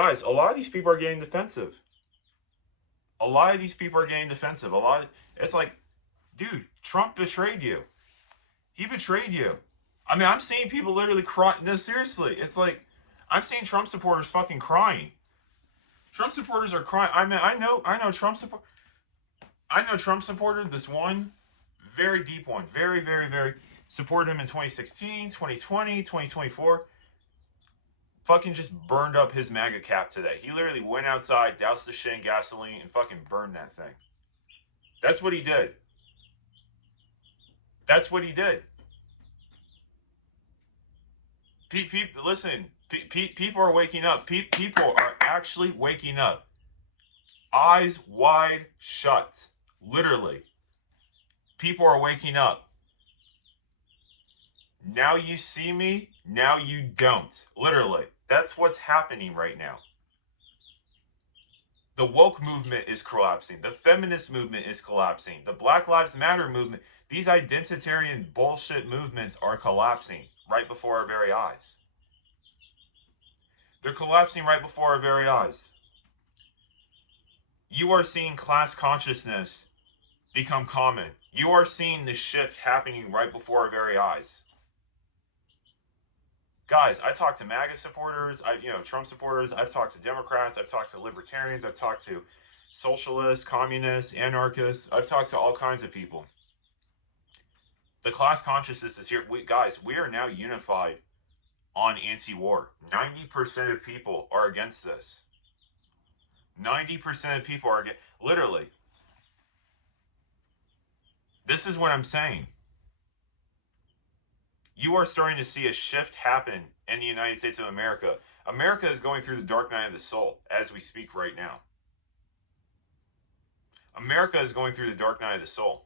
Guys, a lot of these people are getting defensive. A lot of these people are getting defensive. It's like, dude, Trump betrayed you. He betrayed you. I mean, I'm seeing people literally cry. No, seriously, it's like I'm seeing Trump supporters fucking crying. Trump supporters are crying. I mean, I know Trump supporter. This one, very deep one, very, very, very supported him in 2016, 2020, 2024. Fucking just burned up his MAGA cap today. He literally went outside, doused the shit in gasoline, and fucking burned that thing. That's what he did. That's what he did. Listen, people are waking up. People are actually waking up. Eyes wide shut. Literally. People are waking up. Now you see me, now you don't. Literally. That's what's happening right now. The woke movement is collapsing. The feminist movement is collapsing. The Black Lives Matter movement, these identitarian bullshit movements are collapsing right before our very eyes. They're collapsing right before our very eyes. You are seeing class consciousness become common. You are seeing the shift happening right before our very eyes. Guys, I talk to MAGA supporters, Trump supporters. I've talked to Democrats. I've talked to libertarians. I've talked to socialists, communists, anarchists. I've talked to all kinds of people. The class consciousness is here. Guys, we are now unified on anti-war. 90% of people are against this. 90% of people are against. Literally. This is what I'm saying. You are starting to see a shift happen in the United States of America. America is going through the dark night of the soul as we speak right now. America is going through the dark night of the soul.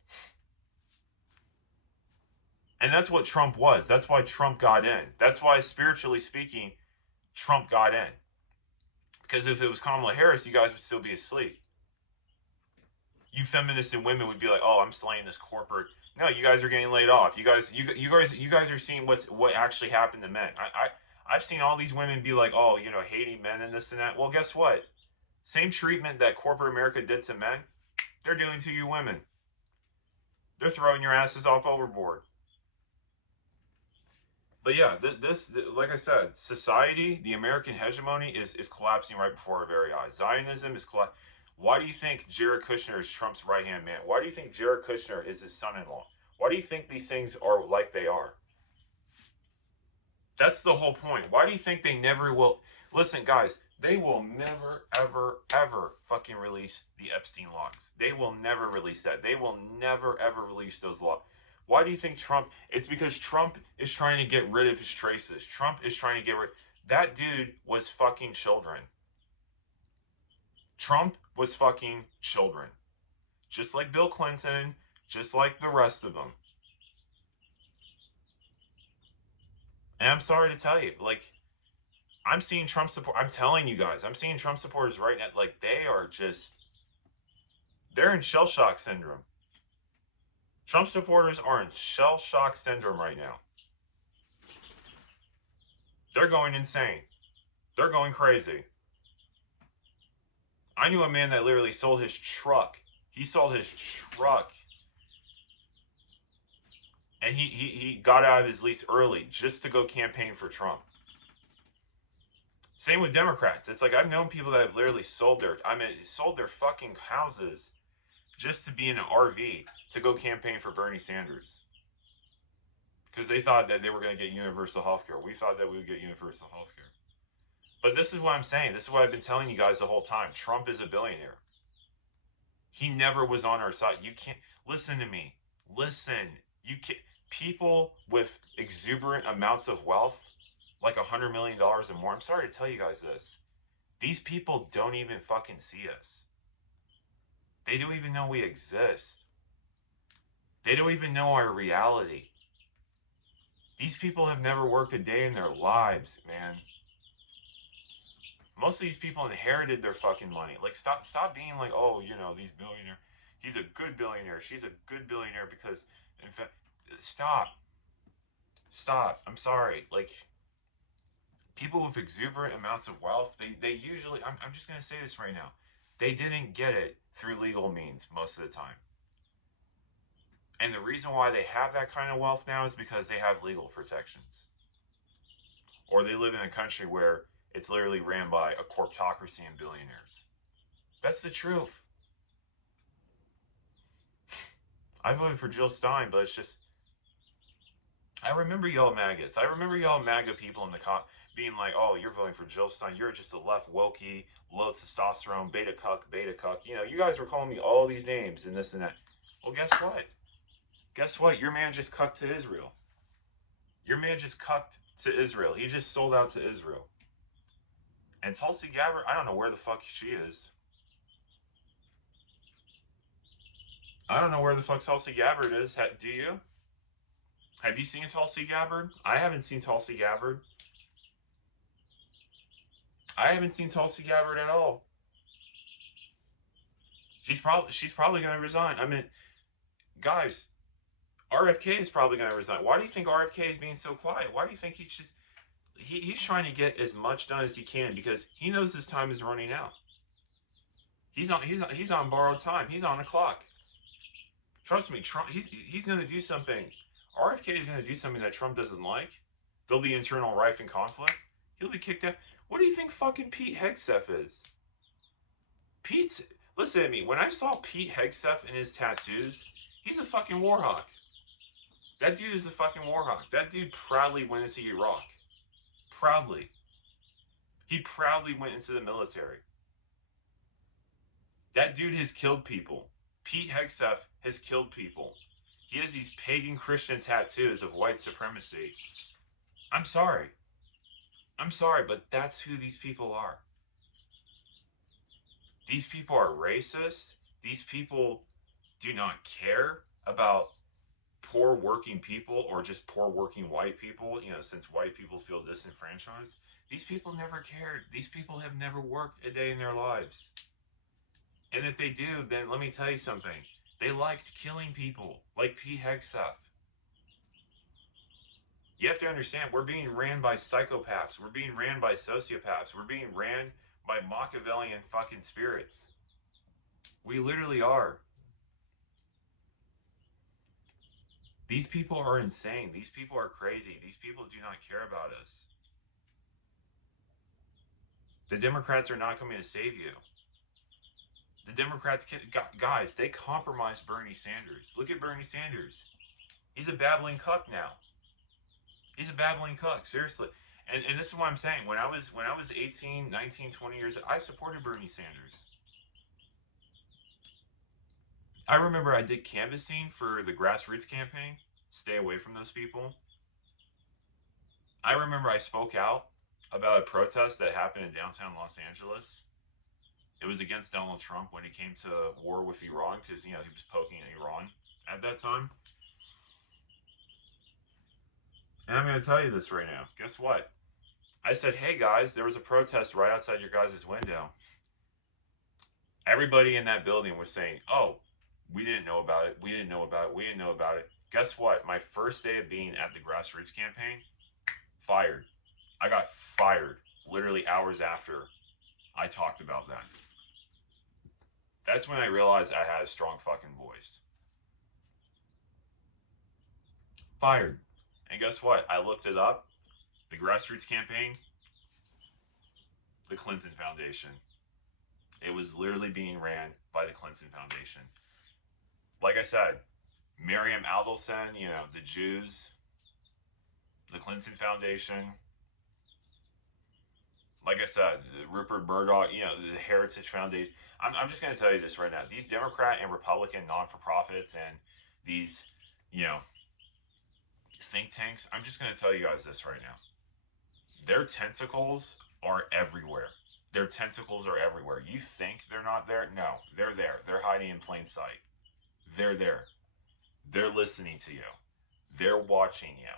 And that's what Trump was. That's why Trump got in. That's why, spiritually speaking, Trump got in. Because if it was Kamala Harris, you guys would still be asleep. You feminists and women would be like, "Oh, I'm slaying this corporate." No, you guys are getting laid off. You guys are seeing what actually happened to men. I've seen all these women be like, "Oh, hating men and this and that." Well, guess what? Same treatment that corporate America did to men, they're doing to you women. They're throwing your asses off overboard. But yeah, like I said, society, the American hegemony is collapsing right before our very eyes. Zionism is collapsing. Why do you think Jared Kushner is Trump's right-hand man? Why do you think Jared Kushner is his son-in-law? Why do you think these things are like they are? That's the whole point. Why do you think they never will? Listen, guys, they will never, ever, ever fucking release the Epstein logs. They will never release that. They will never, ever release those logs. Why do you think Trump? It's because Trump is trying to get rid of his traces. Trump is trying to get rid. That dude was fucking children. Trump was fucking children. Just like Bill Clinton, just like the rest of them. And I'm sorry to tell you, like, I'm seeing Trump support. I'm telling you guys, I'm seeing Trump supporters right now. Like, they're in shell shock syndrome. Trump supporters are in shell shock syndrome right now. They're going insane. They're going crazy. I knew a man that literally sold his truck. He sold his truck. And he got out of his lease early just to go campaign for Trump. Same with Democrats. It's like I've known people that have literally sold their fucking houses just to be in an RV to go campaign for Bernie Sanders. Because they thought that they were going to get universal health care. We thought that we would get universal health care. But this is what I'm saying. This is what I've been telling you guys the whole time. Trump is a billionaire. He never was on our side. You can't listen to me. Listen. You can't. People with exuberant amounts of wealth, like $100 million and more. I'm sorry to tell you guys this. These people don't even fucking see us. They don't even know we exist. They don't even know our reality. These people have never worked a day in their lives, man. Most of these people inherited their fucking money. Like, stop being like, oh, these billionaire. He's a good billionaire. She's a good billionaire because, in fact, stop. I'm sorry. Like, People with exuberant amounts of wealth, they usually, I'm just going to say this right now, they didn't get it through legal means most of the time. And the reason why they have that kind of wealth now is because they have legal protections. Or they live in a country where it's literally ran by a corptocracy and billionaires. That's the truth. I voted for Jill Stein, but it's just, I remember y'all maggots. I remember y'all MAGA people in the being like, oh, you're voting for Jill Stein. You're just a left wokey, low testosterone, beta cuck, beta cuck. You know, you guys were calling me all these names and this and that. Well, guess what? Guess what? Your man just cucked to Israel. Your man just cucked to Israel. He just sold out to Israel. And Tulsi Gabbard, I don't know where the fuck she is. I don't know where the fuck Tulsi Gabbard is. Do you? Have you seen Tulsi Gabbard? I haven't seen Tulsi Gabbard. I haven't seen Tulsi Gabbard at all. She's probably going to resign. I mean, guys, RFK is probably going to resign. Why do you think RFK is being so quiet? Why do you think he's trying to get as much done as he can because he knows his time is running out. He's on borrowed time. He's on the clock. Trust me, Trump. He's going to do something. RFK is going to do something that Trump doesn't like. There'll be internal rife and conflict. He'll be kicked out. What do you think fucking Pete Hegseth is? Listen to me. When I saw Pete Hegseth in his tattoos, he's a fucking war hawk. That dude is a fucking war hawk. That dude proudly went into Iraq. Proudly. He proudly went into the military. That dude has killed people. Pete Hegseth has killed people. He has these pagan Christian tattoos of white supremacy. I'm sorry. I'm sorry, but that's who these people are. These people are racist. These people do not care about poor working people or just poor working white people, you know, since white people feel disenfranchised. These people never cared. These people have never worked a day in their lives. And if they do, then let me tell you something. They liked killing people, like Pete Hegseth. You have to understand, we're being ran by psychopaths. We're being ran by sociopaths. We're being ran by Machiavellian fucking spirits. We literally are. These people are insane. These people are crazy. These people do not care about us. The Democrats are not coming to save you. The Democrats, guys, they compromised Bernie Sanders. Look at Bernie Sanders. He's a babbling cuck now. He's a babbling cuck, seriously. And this is what I'm saying. When I was 18, 19, 20 years old, I supported Bernie Sanders. I remember I did canvassing for the grassroots campaign. Stay away from those people. I remember I spoke out about a protest that happened in downtown Los Angeles. It was against Donald Trump when he came to war with Iran because, you know, he was poking at Iran at that time. And I'm going to tell you this right now. Guess what? I said, hey guys, there was a protest right outside your guys' window. Everybody in that building was saying, oh, we didn't know about it. We didn't know about it. We didn't know about it. Guess what? My first day of being at the grassroots campaign, fired. I got fired literally hours after I talked about that. That's when I realized I had a strong fucking voice. Fired. And guess what? I looked it up. The grassroots campaign, the Clinton Foundation. It was literally being ran by the Clinton Foundation. Like I said, Miriam Aldelson, you know, the Jews, the Clinton Foundation. Like I said, Rupert Murdoch, you know, the Heritage Foundation. I'm just going to tell you this right now. These Democrat and Republican non-for-profits and these, you know, think tanks, I'm just going to tell you guys this right now. Their tentacles are everywhere. Their tentacles are everywhere. You think they're not there? No, they're there. They're hiding in plain sight. They're there. They're listening to you. They're watching you.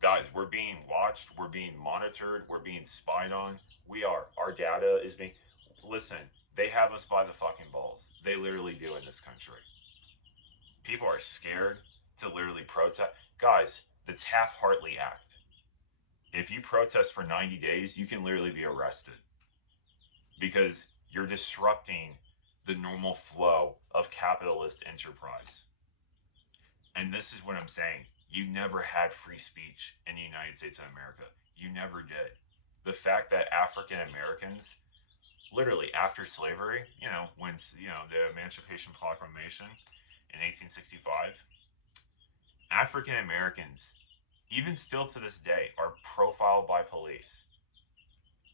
Guys, we're being watched. We're being monitored. We're being spied on. We are. Our data is being... Listen, they have us by the fucking balls. They literally do in this country. People are scared to literally protest. Guys, the Taft-Hartley Act. If you protest for 90 days, you can literally be arrested because you're disrupting the normal flow of capitalist enterprise. And this is what I'm saying. You never had free speech in the United States of America. You never did. The fact that African Americans, literally after slavery, when, the Emancipation Proclamation in 1865, African Americans, even still to this day, are profiled by police,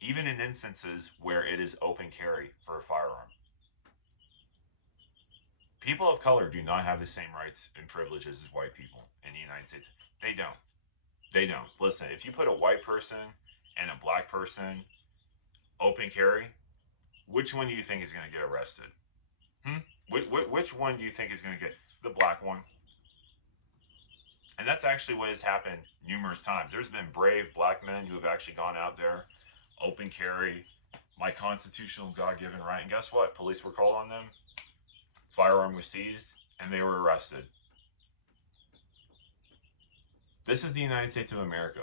even in instances where it is open carry for a firearm. People of color do not have the same rights and privileges as white people in the United States. They don't. They don't. Listen, if you put a white person and a black person open carry, which one do you think is going to get arrested? Which one do you think is going to get the black one? And that's actually what has happened numerous times. There's been brave black men who have actually gone out there, open carry, my constitutional God-given right. And guess what? Police were called on them. Firearm was seized, and they were arrested. This is the United States of America.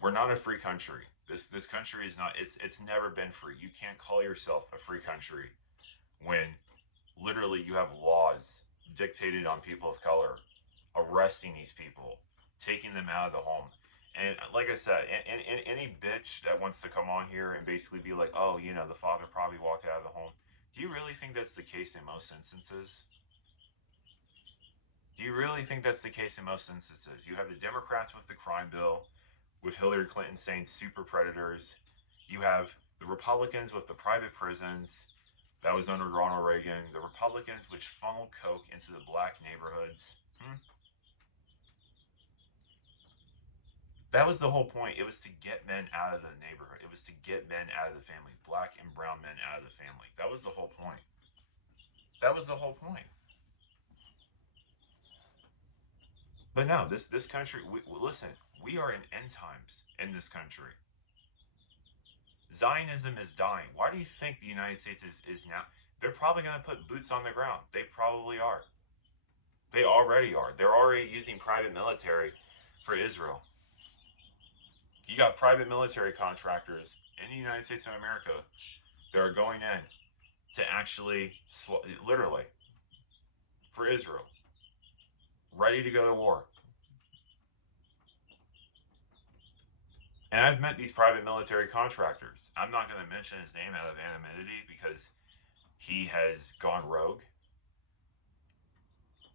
We're not a free country. This country is not. It's never been free. You can't call yourself a free country when literally you have laws dictated on people of color, arresting these people, taking them out of the home. And like I said, any bitch that wants to come on here and basically be like, oh, the father probably walked out of the home. Do you really think that's the case in most instances? Do you really think that's the case in most instances? You have the Democrats with the crime bill, with Hillary Clinton saying super predators. You have the Republicans with the private prisons. That was under Ronald Reagan. The Republicans which funneled coke into the black neighborhoods. That was the whole point. It was to get men out of the neighborhood. It was to get men out of the family. Black and brown men out of the family. That was the whole point. That was the whole point. But no, this country, listen, we are in end times in this country. Zionism is dying. Why do you think the United States is now? They're probably going to put boots on the ground. They probably are. They already are. They're already using private military for Israel. You got private military contractors in the United States of America that are going in to actually, literally, for Israel, ready to go to war. And I've met these private military contractors. I'm not going to mention his name out of anonymity because he has gone rogue.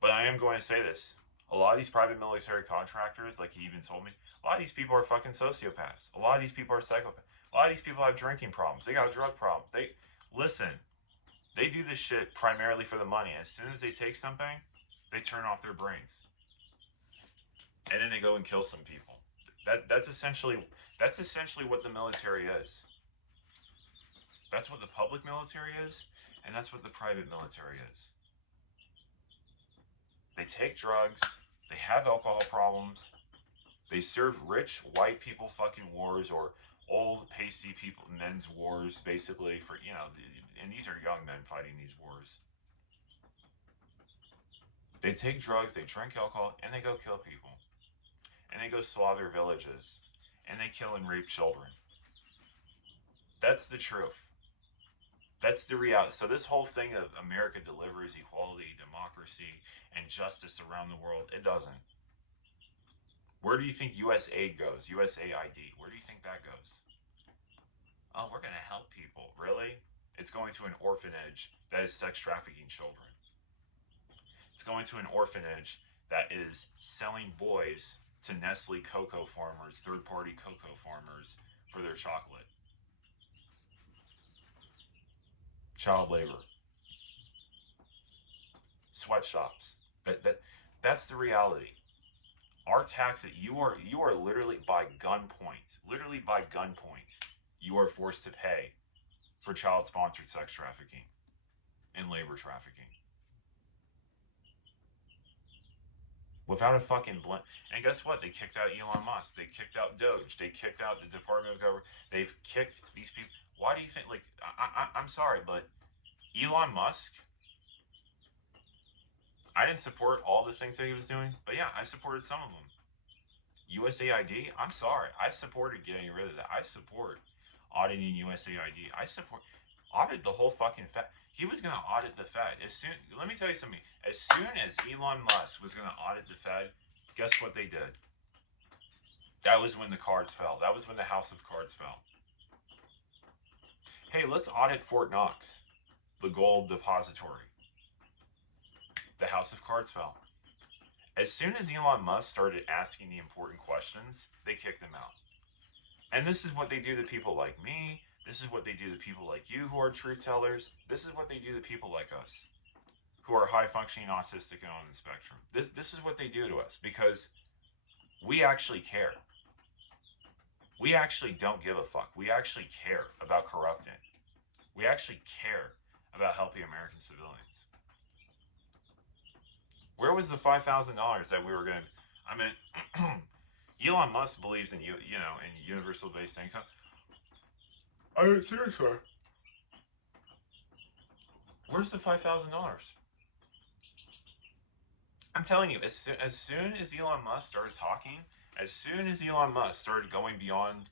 But I am going to say this. A lot of these private military contractors, like he even told me, a lot of these people are fucking sociopaths. A lot of these people are psychopaths. A lot of these people have drinking problems. They got drug problems. Listen, they do this shit primarily for the money. As soon as they take something, they turn off their brains. And then they go and kill some people. That's essentially what the military is. That's what the public military is, and that's what the private military is. They take drugs, they have alcohol problems, they serve rich white people fucking wars or old pasty people men's wars, basically, for and these are young men fighting these wars. They take drugs, they drink alcohol, and they go kill people. And they go slaughter villages. And they kill and rape children. That's the truth. That's the reality. So this whole thing of America delivers equality, democracy, and justice around the world, it doesn't. Where do you think USAID goes? USAID. Where do you think that goes? Oh, we're going to help people. Really? It's going to an orphanage that is sex trafficking children. It's going to an orphanage that is selling boys to Nestle cocoa farmers, third-party cocoa farmers, for their chocolate. Child labor. Sweatshops. That's the reality. Our taxes, you are literally by gunpoint, you are forced to pay for child-sponsored sex trafficking and labor trafficking. Without a fucking blunt. And guess what? They kicked out Elon Musk. They kicked out Doge. They kicked out the Department of Government. They've kicked these people. Why do you think, I'm sorry, but Elon Musk, I didn't support all the things that he was doing, but yeah, I supported some of them. USAID, I'm sorry. I supported getting rid of that. I support auditing USAID. I support audit the whole fucking Fed. He was going to audit the Fed. Let me tell you something. As soon as Elon Musk was going to audit the Fed, guess what they did? That was when the cards fell. That was when the house of cards fell. Hey, let's audit Fort Knox, the gold depository. The house of cards fell. As soon as Elon Musk started asking the important questions, they kicked him out. And this is what they do to people like me. This is what they do to people like you who are truth tellers. This is what they do to people like us who are high functioning autistic and on the spectrum. This is what they do to us because we actually care. We actually don't give a fuck. We actually care about corrupting. We actually care about helping American civilians. Where was the $5,000 that we were going to? I mean, Elon Musk believes in in universal basic income. I mean, seriously. Where's the $5,000? I'm telling you, as soon as Elon Musk started talking, as soon as Elon Musk started going beyond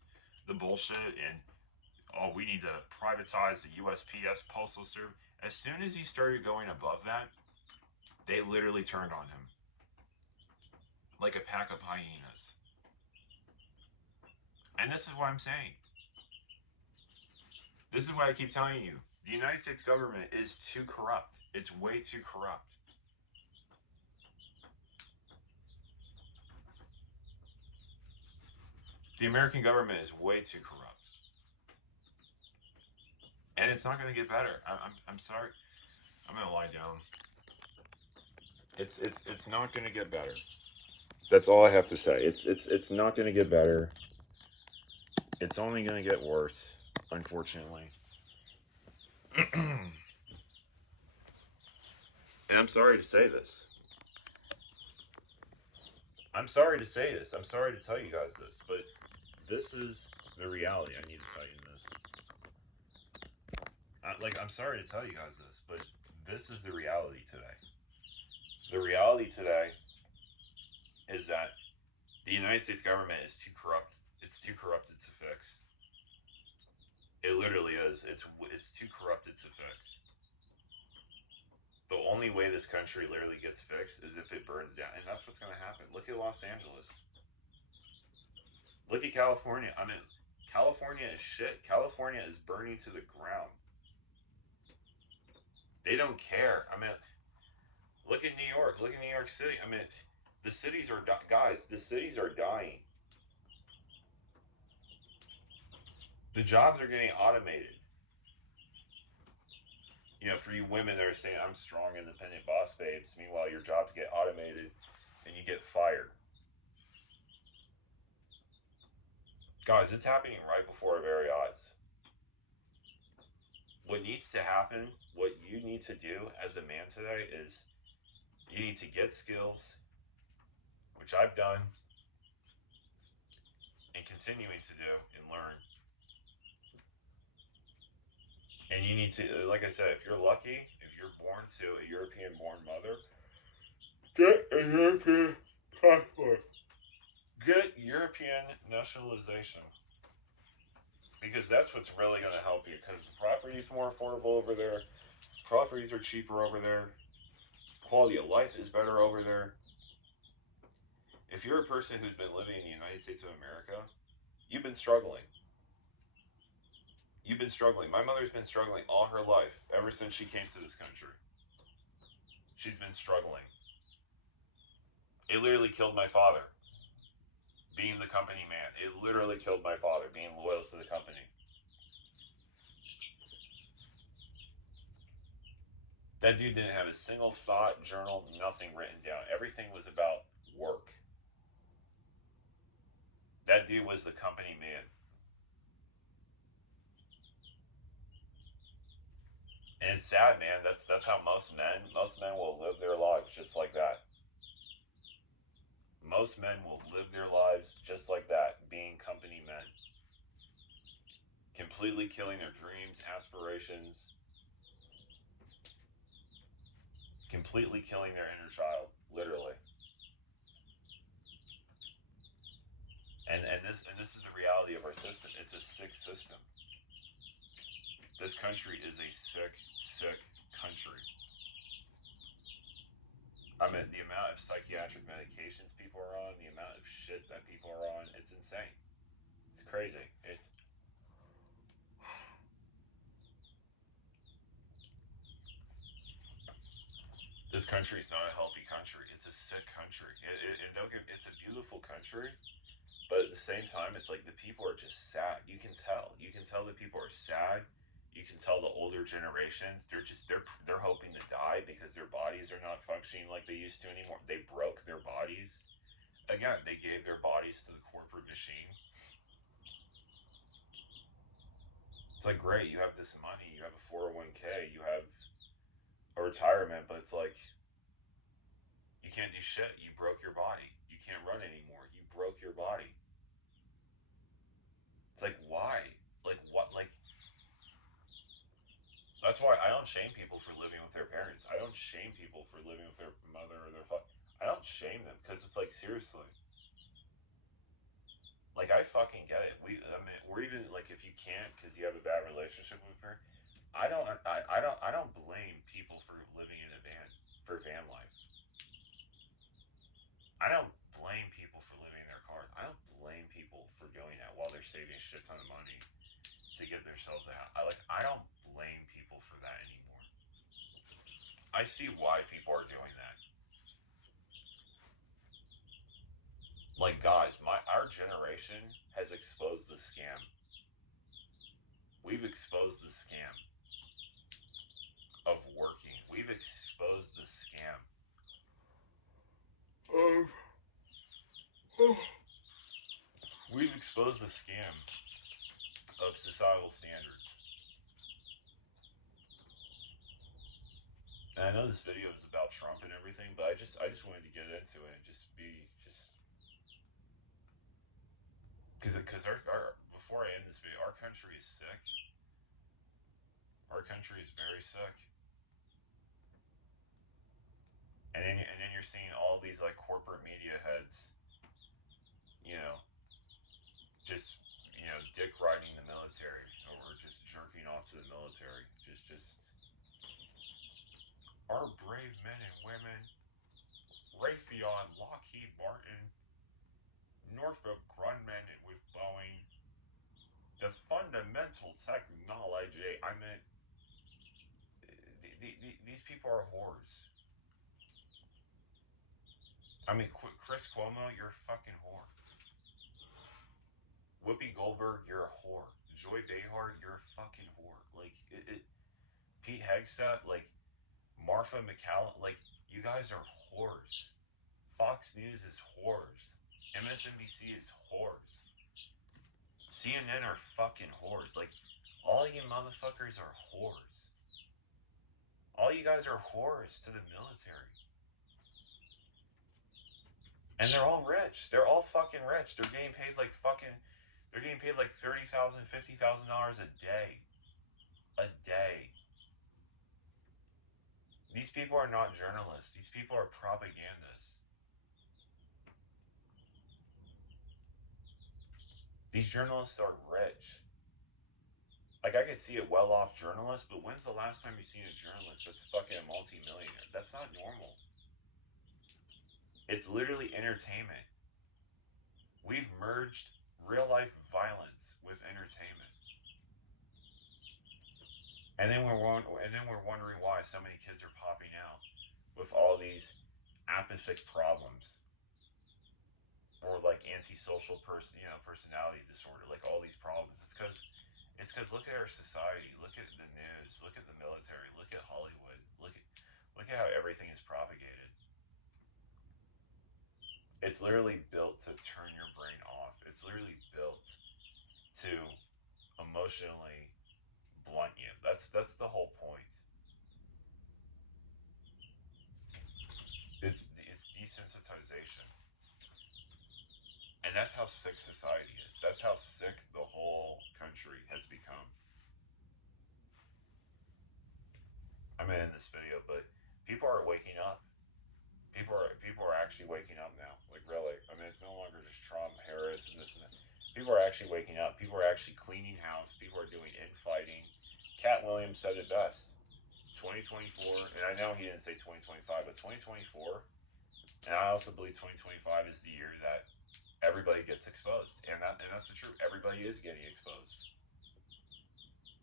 the bullshit and we need to privatize the USPS postal service. As soon as he started going above that, they literally turned on him like a pack of hyenas. And this is what I'm saying. This is why I keep telling you. The United States government is too corrupt. It's way too corrupt. The American government is way too corrupt. And it's not going to get better. I'm sorry. I'm going to lie down. It's not going to get better. That's all I have to say. It's not going to get better. It's only going to get worse, unfortunately. And I'm sorry to say this. I'm sorry to say this. I'm sorry to tell you guys this, but this is the reality. I need to tell you this. I'm sorry to tell you guys this, but this is the reality today. The reality today is that the United States government is too corrupt. It's too corrupted to fix. It literally is. It's too corrupted to fix. The only way this country literally gets fixed is if it burns down, and that's what's going to happen. Look at Los Angeles. Look at California. I mean, California is shit. California is burning to the ground. They don't care. I mean, look at New York. Look at New York City. I mean, the cities are guys. The cities are dying. The jobs are getting automated. For you women that are saying, I'm strong, independent boss babes, meanwhile, your jobs get automated and you get fired. Guys, it's happening right before our very eyes. What needs to happen, what you need to do as a man today is you need to get skills, which I've done, and continuing to do and learn. And you need to, like I said, if you're lucky, if you're born to a European-born mother, get a European passport. Get European nationalization. Because that's what's really going to help you. Because the property is more affordable over there. Properties are cheaper over there. Quality of life is better over there. If you're a person who's been living in the United States of America, you've been struggling. You've been struggling. My mother's been struggling all her life, ever since she came to this country. She's been struggling. It literally killed my father, being the company man. It literally killed my father, being loyal to the company. That dude didn't have a single thought, journal, nothing written down. Everything was about work. That dude was the company man. And it's sad, man. That's how most men will live their lives just like that. Most men will live their lives just like that, being company men. Completely killing their dreams, aspirations. Completely killing their inner child, literally. And this is the reality of our system. It's a sick system. This country is a sick country. I mean, the amount of psychiatric medications people are on, the amount of shit that people are on, it's insane. It's crazy. This country is not a healthy country. It's a sick country. And don't get, it's a beautiful country, but at the same time, it's like the people are just sad. You can tell. You can tell that people are sad. You can tell the older generations they're hoping to die because their bodies are not functioning like they used to anymore. They broke their bodies. Again, they gave their bodies to the corporate machine. It's like great, you have this money, you have a 401k, you have a retirement, but it's like you can't do shit. You broke your body. You can't run anymore. You broke your body. It's like why? Like what? Like that's why I don't shame people for living with their parents. I don't shame people for living with their mother or their father. I don't shame them because it's like seriously. Like I fucking get it. I mean, or even like if you can't because you have a bad relationship with her. I don't blame people for living in a van for van life. I don't blame people for living in their cars. I don't blame people for doing that while they're saving a shit ton of money to get themselves a house. I don't blame people for that anymore. I see why people are doing that. Like guys, our generation has exposed the scam. We've exposed the scam of working. We've exposed the scam of we've exposed the scam of societal standards. And I know this video is about Trump and everything, but I just wanted to get into it and just because our before I end this video, our country is sick. Our country is very sick. And then you're seeing all these like corporate media heads, you know, just dick riding the military or just jerking off to the military. Just our brave men and women, Raytheon, Lockheed Martin, Northrop Grumman with Boeing, the fundamental technology. I mean, these people are whores. I mean, Chris Cuomo, you're a fucking whore. Whoopi Goldberg, you're a whore. Joy Behar, you're a fucking whore. Like Pete Hegseth, like Martha McCallum, like you guys are whores. Fox News is whores. MSNBC is whores. CNN are fucking whores. Like all you motherfuckers are whores. All you guys are whores to the military. And they're all rich. They're all fucking rich. They're getting paid like fucking. They're getting paid like $30,000, $50,000 a day. A day. These people are not journalists. These people are propagandists. These journalists are rich. Like I could see a well-off journalist, but when's the last time you've seen a journalist that's fucking a multi-millionaire? That's not normal. It's literally entertainment. We've merged real-life violence with entertainment. And then we're wondering why so many kids are popping out with all these apathic problems or like antisocial personality disorder, like all these problems. It's because look at our society, look at the news, look at the military, look at Hollywood, look at how everything is propagated. It's literally built to turn your brain off. It's literally built to emotionally blunt you. That's the whole point. It's desensitization. And that's how sick society is. That's how sick the whole country has become. I'm gonna end this video, but people are waking up. People are actually waking up now. Like really, I mean, it's no longer just Trump, Harris, and this and that. People are actually waking up. People are actually cleaning house. People are doing infighting. Cat Williams said it best. 2024, and I know he didn't say 2025, but 2024, and I also believe 2025 is the year that everybody gets exposed, and that's the truth. Everybody is getting exposed.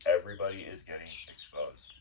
Everybody is getting exposed.